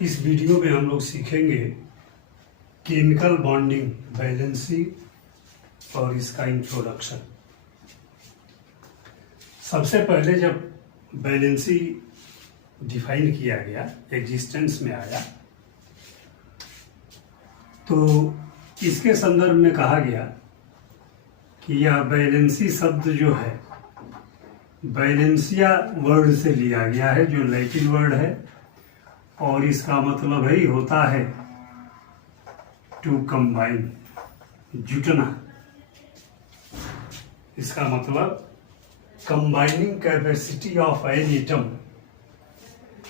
इस वीडियो में हम लोग सीखेंगे केमिकल बॉन्डिंग वैलेंसी और इसका इंट्रोडक्शन। सबसे पहले जब वैलेंसी डिफाइन किया गया, एग्जिस्टेंस में आया, तो इसके संदर्भ में कहा गया कि यह वैलेंसी शब्द जो है वैलेंसिया वर्ड से लिया गया है, जो लैटिन वर्ड है, और इसका मतलब ही होता है टू कंबाइन, जुटना। इसका मतलब combining capacity of an atom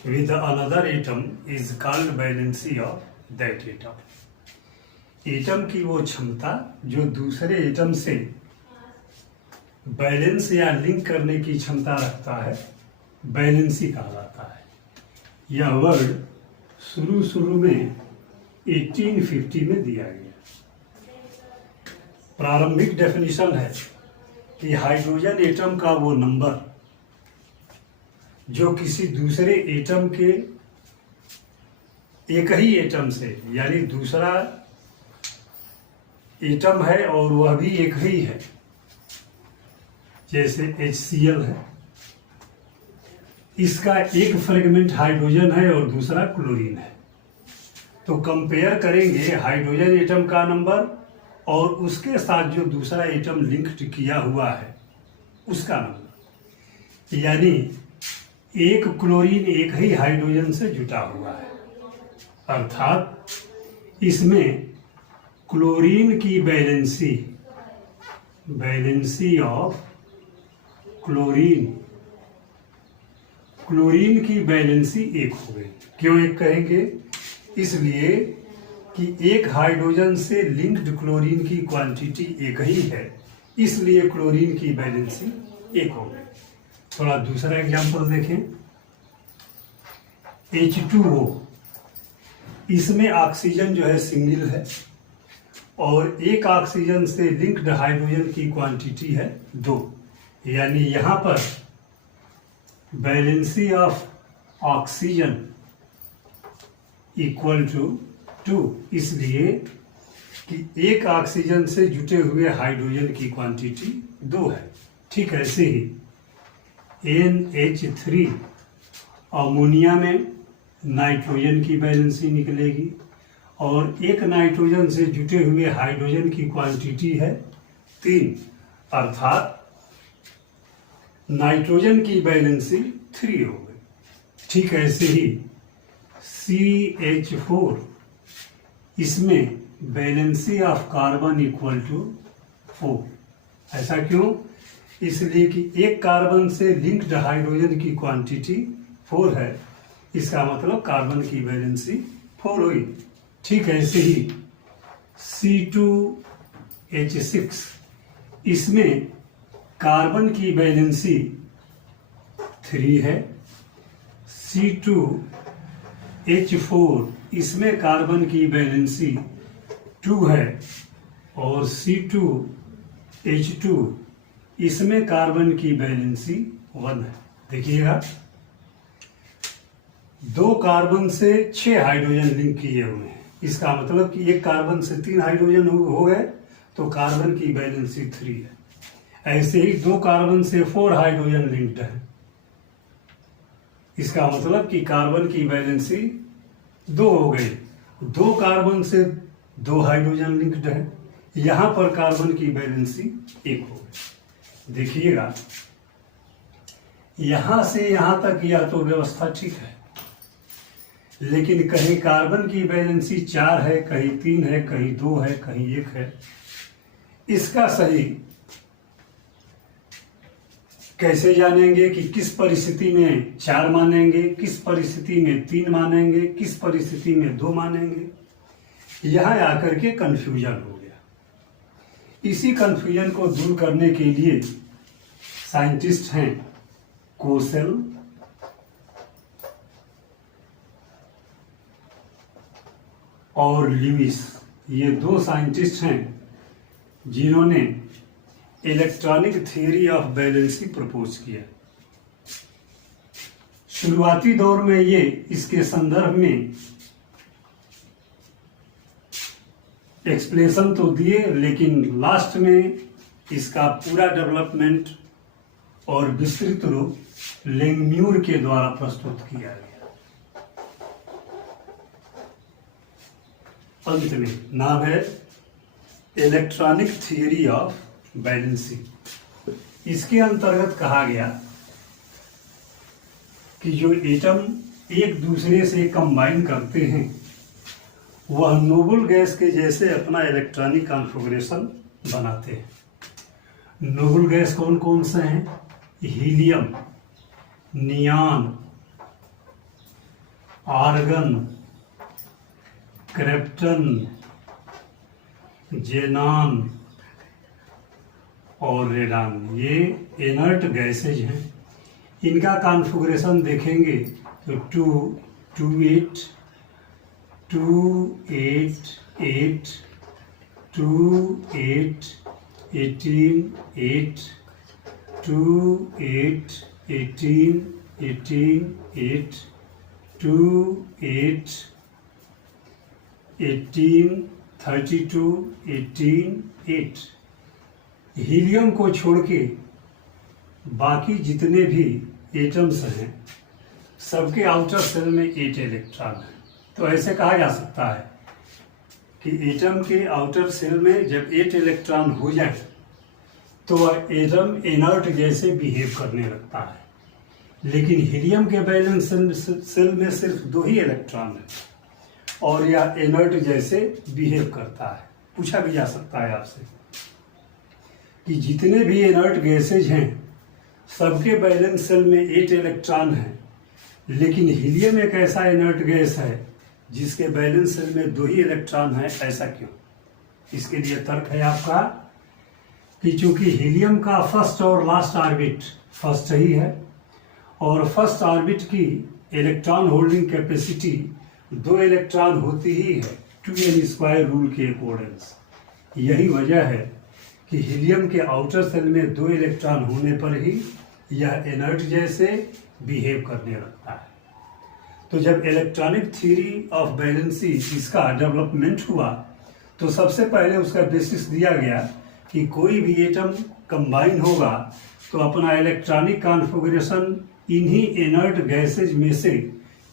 with another atom is called valency of that atom. Atom की वो क्षमता जो दूसरे एटम से बैलेंस या लिंक करने की क्षमता रखता है, वैलेंसी कहलाता है। यह वर्ड शुरू में 1850 में दिया गया। प्रारंभिक डेफिनेशन है कि हाइड्रोजन एटम का वो नंबर जो किसी दूसरे एटम के एक ही एटम से, यानी दूसरा एटम है और वह भी एक ही है, जैसे HCl है, इसका एक फ्रेगमेंट हाइड्रोजन है और दूसरा क्लोरीन है, तो कंपेयर करेंगे हाइड्रोजन एटम का नंबर और उसके साथ जो दूसरा एटम लिंक्ड किया हुआ है उसका नंबर, यानी एक क्लोरीन एक ही हाइड्रोजन से जुटा हुआ है, अर्थात इसमें क्लोरीन की वैलेंसी ऑफ क्लोरीन की वैलेंसी एक हो गई। क्यों एक कहेंगे? इसलिए कि एक हाइड्रोजन से लिंक्ड क्लोरीन की क्वांटिटी एक ही है, इसलिए क्लोरीन की वैलेंसी एक हो गई। थोड़ा दूसरा एग्जांपल देखें, H2O, इसमें ऑक्सीजन जो है सिंगल है और एक ऑक्सीजन से लिंक्ड हाइड्रोजन की क्वांटिटी है 2, यानी यहां पर valency of oxygen equal to 2, इसलिए कि एक ऑक्सीजन से जुटे हुए हाइड्रोजन की क्वांटिटी 2 है। ठीक ऐसे ही NH3 अमोनिया में नाइट्रोजन की वैलेंसी निकलेगी और एक नाइट्रोजन से जुटे हुए हाइड्रोजन की क्वांटिटी है 3, अर्थात नाइट्रोजन की वैलेंसी 3 हो गई। ठीक ऐसे ही CH4, इसमें valency of carbon equal to 4। ऐसा क्यों? इसलिए कि एक कार्बन से लिंक्ड हाइड्रोजन की क्वांटिटी 4 है, इसका मतलब कार्बन की वैलेंसी 4 हुई। ठीक ऐसे ही C2H6, इसमें कार्बन की वैलेंसी 3 है, C2H4, इसमें कार्बन की वैलेंसी 2 है और C2H2, इसमें कार्बन की वैलेंसी 1 है। देखिएगा, 2 कार्बन से 6 हाइड्रोजन लिंक किए हुए हैं, इसका मतलब कि एक कार्बन से 3 हाइड्रोजन हो गए तो कार्बन की वैलेंसी 3 है। ऐसे ही 2 कार्बन से 4 हाइड्रोजन लिंक्ड है, इसका मतलब कि कार्बन की वैलेंसी 2 हो गई। 2 कार्बन से 2 हाइड्रोजन लिंक्ड है, यहां पर कार्बन की वैलेंसी 1 हो गई। देखिएगा, यहां से यहां तक या तो व्यवस्था ठीक है, लेकिन कहीं कार्बन की वैलेंसी 4 है, कहीं 3 है, कहीं 2 है, कहीं 1 है। इसका सही कैसे जानेंगे कि किस परिस्थिति में 4 मानेंगे, किस परिस्थिति में 3 मानेंगे, किस परिस्थिति में 2 मानेंगे? यहां आकर के कंफ्यूजन हो गया। इसी कंफ्यूजन को दूर करने के लिए साइंटिस्ट हैं कोसेल और ल्यूइस, ये 2 साइंटिस्ट हैं जिन्होंने electronic theory of valency propose किया। शुरुआती दौर में ये इसके संदर्भ में एक्सप्लेनेशन तो दिए, लेकिन लास्ट में इसका पूरा डेवलपमेंट और विस्तृत रूप लेंगम्यूर के द्वारा प्रस्तुत किया गया। अंत में नाम है इलेक्ट्रॉनिक थियरी ऑफ बैलेंसिंग। इसके अंतर्गत कहा गया कि जो एटम एक दूसरे से कंबाइन करते हैं वह नोबल गैस के जैसे अपना इलेक्ट्रॉनिक कॉन्फ़िगरेशन बनाते हैं। नोबल गैस कौन कौन से हैं? Helium, neon, argon, krypton, xenon और रेडान। ये इनर्ट गैसेज हैं। इनका कॉन्फ़िगरेशन देखेंगे तो 2, 8, 8, 2, 8, 18, 8, 2, 8, 18, 18, 8, 2, 8, 18, 32, 18, 8। हीलियम को छोड़ के बाकी जितने भी एटम्स हैं सबके आउटर सेल में 8 इलेक्ट्रॉन है। तो ऐसे कहा जा सकता है कि एटम के आउटर सेल में जब 8 इलेक्ट्रॉन हो जाए तो वह एटम इनर्ट जैसे बिहेव करने लगता है। लेकिन हीलियम के बैलेंस सेल में सिर्फ 2 ही इलेक्ट्रॉन है और यह इनर्ट जैसे बिहेव करता है। पूछा भी जा सकता है आपसे कि जितने भी इनर्ट गैसेज हैं सबके बैलेंस सेल में 8 इलेक्ट्रॉन हैं, लेकिन हीलियम एक ऐसा इनर्ट गैस है जिसके बैलेंस सेल में 2 ही इलेक्ट्रॉन है। ऐसा क्यों? इसके लिए तर्क है आपका कि चूंकि हीलियम का फर्स्ट और लास्ट ऑर्बिट फर्स्ट ही है और फर्स्ट ऑर्बिट की इलेक्ट्रॉन होल्डिंग कैपेसिटी 2 इलेक्ट्रॉन होती ही है 2n² रूल के अकॉर्डिंग्स। यही वजह है कि हीलियम के आउटर सेल में 2 इलेक्ट्रॉन होने पर ही यह इनर्ट जैसे बिहेव करने लगता है। तो जब इलेक्ट्रॉनिक थ्योरी ऑफ बैलेंसिंग इसका डेवलपमेंट हुआ तो सबसे पहले उसका बेसिस दिया गया कि कोई भी एटम कंबाइन होगा तो अपना इलेक्ट्रॉनिक कॉन्फ़िगरेशन इन्हीं इनर्ट गैसेज में से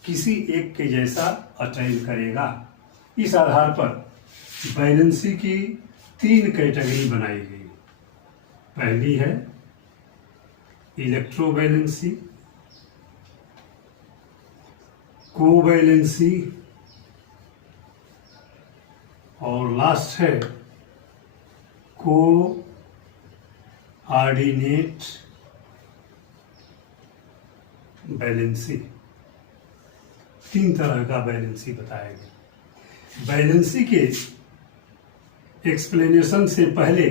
किसी एक के जैसा अटेन करेगा। इस आधार पर बैलेंसिंग की 3 कैटेगरी बनाई गई। पहली है इलेक्ट्रोवैलेंसी, कोवैलेंसी और लास्ट है कोऑर्डिनेट बैलेंसी। 3 तरह का बैलेंसी बताया गया। बैलेंसी के एक्सप्लेनेशन से पहले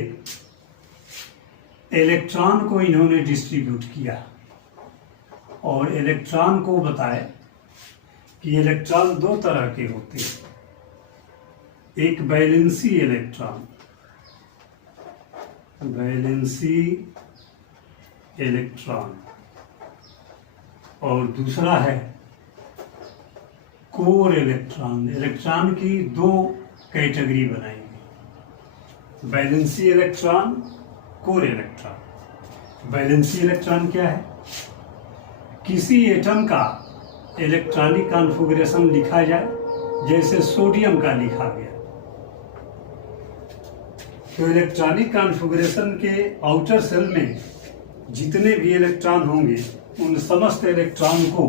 इलेक्ट्रॉन को इन्होंने डिस्ट्रीब्यूट किया और इलेक्ट्रॉन को बताया कि इलेक्ट्रॉन 2 तरह के होते हैं। एक वैलेंसी इलेक्ट्रॉन, वैलेंसी इलेक्ट्रॉन, और दूसरा है कोर इलेक्ट्रॉन। इलेक्ट्रॉन की 2 कैटेगरी बनाई गई, valency electron, core electron. Valency electron क्या है? किसी एटम का इलेक्ट्रॉनिक कॉन्फ़िगरेशन लिखा जाए जैसे सोडियम का लिखा गया, तो इलेक्ट्रॉनिक कॉन्फ़िगरेशन के आउटर सेल में जितने भी इलेक्ट्रॉन होंगे उन समस्त इलेक्ट्रॉन को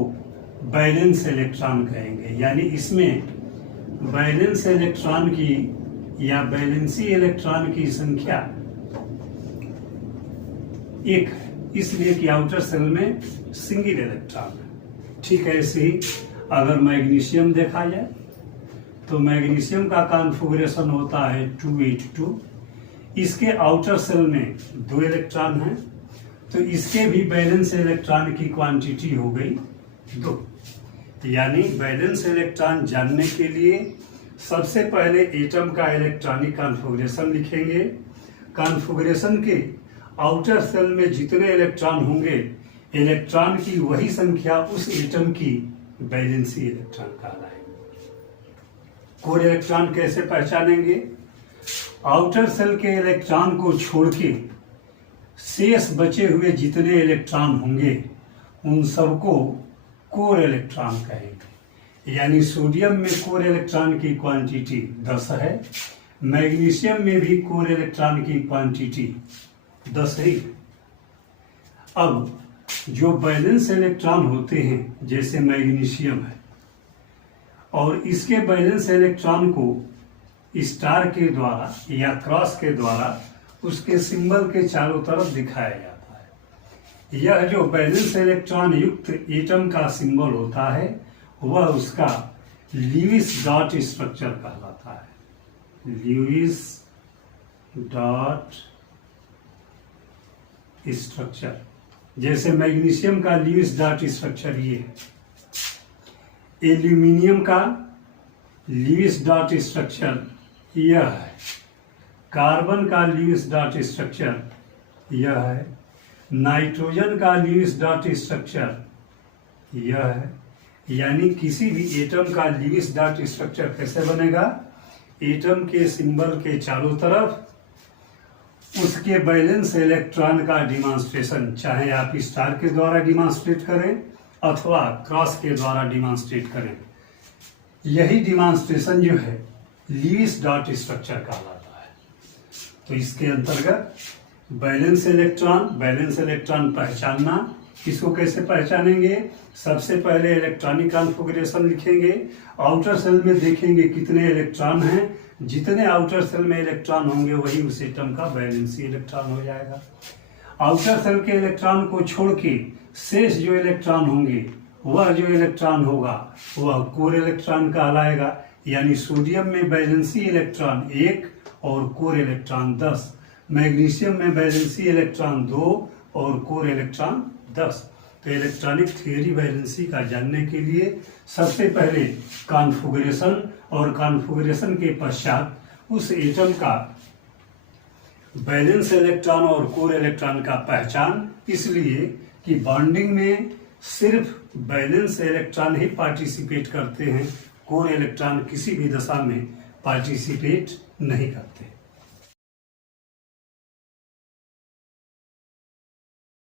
वैलेंस इलेक्ट्रॉन कहेंगे। यानी इसमें वैलेंस इलेक्ट्रॉन की या वैलेंसी इलेक्ट्रॉन की संख्या 1 है, इसलिए कि आउटर सेल में सिंगल इलेक्ट्रॉन है। ठीक है, ऐसे ही अगर मैग्नीशियम देखा जाए तो मैग्नीशियम का कॉन्फ़िगरेशन होता है 282। इसके आउटर सेल में 2 इलेक्ट्रॉन हैं, तो इसके भी वैलेंस इलेक्ट्रॉन की क्वांटिटी हो गई 2। यानी वैलेंस इलेक्ट्रॉन जानने के लिए सबसे पहले एटम का इलेक्ट्रॉनिक कॉन्फ़िगरेशन लिखेंगे। कॉन्फ़िगरेशन के आउटर सेल में जितने इलेक्ट्रॉन होंगे, इलेक्ट्रॉन की वही संख्या उस एटम की वैलेंसी इलेक्ट्रॉन कहलाएगी। कोर इलेक्ट्रॉन कैसे पहचानेंगे? आउटर सेल के इलेक्ट्रॉन को छोड़ के शेष बचे हुए जितने इलेक्ट्रॉन होंगे उन सबको कोर इलेक्ट्रॉन कहेंगे। यानी सोडियम में कोर इलेक्ट्रॉन की क्वांटिटी 10 है, मैग्नीशियम में भी कोर इलेक्ट्रॉन की क्वांटिटी 10 है। अब जो बैलेंस इलेक्ट्रॉन होते हैं जैसे मैग्नीशियम है, और इसके बैलेंस इलेक्ट्रॉन को स्टार के द्वारा या क्रॉस के द्वारा उसके सिंबल के चारों तरफ दिखाया जाता है। यह जो बैलेंस इलेक्ट्रॉन युक्त एटम का सिंबल होता है वह उसका ल्यूइस डॉट स्ट्रक्चर कहलाता है। ल्यूइस डॉट स्ट्रक्चर, जैसे मैग्नीशियम का ल्यूइस डॉट स्ट्रक्चर ये है, एल्यूमिनियम का ल्यूइस डॉट स्ट्रक्चर यह है, कार्बन का ल्यूइस डॉट स्ट्रक्चर यह है, नाइट्रोजन का ल्यूइस डॉट स्ट्रक्चर यह है। यानी किसी भी एटम का ल्यूइस डॉट स्ट्रक्चर कैसे बनेगा? एटम के सिंबल के चारों तरफ उसके बैलेंस इलेक्ट्रॉन का डिमॉन्स्ट्रेशन, चाहे आप स्टार के द्वारा डिमॉन्स्ट्रेट करें अथवा क्रॉस के द्वारा डिमॉन्स्ट्रेट करें, यही डिमॉन्स्ट्रेशन जो है ल्यूइस डॉट स्ट्रक्चर कहलाता है। तो इसके अंतर्गत बैलेंस इलेक्ट्रॉन पहचानना, इसको कैसे पहचानेंगे? सबसे पहले इलेक्ट्रॉनिक कॉन्फ़िगरेशन लिखेंगे, आउटर सेल में देखेंगे कितने इलेक्ट्रॉन हैं, जितने आउटर सेल में इलेक्ट्रॉन होंगे वही उस एटम का बैलेंसी इलेक्ट्रॉन हो जाएगा। आउटर सेल के इलेक्ट्रॉन को छोड़ के शेष जो इलेक्ट्रॉन होंगे वह जो इलेक्ट्रॉन होगा वह कोर इलेक्ट्रॉन कहलाएगा। यानी सोडियम में बैलेंसी इलेक्ट्रॉन 1 और कोर इलेक्ट्रॉन 10, मैग्नीशियम में बैलेंसी इलेक्ट्रॉन 2 और कोर इलेक्ट्रॉन 10। तो इलेक्ट्रॉनिक थ्योरी बैलेंसी का जानने के लिए सबसे पहले कॉन्फ़िगरेशन और कॉन्फ़िगरेशन के पश्चात उस एटम का बैलेंस इलेक्ट्रॉन और कोर इलेक्ट्रॉन का पहचान, इसलिए कि बॉन्डिंग में सिर्फ बैलेंस इलेक्ट्रॉन ही पार्टिसिपेट करते हैं, कोर इलेक्ट्रॉन किसी भी दशा में पार्टिसिपेट नहीं करते।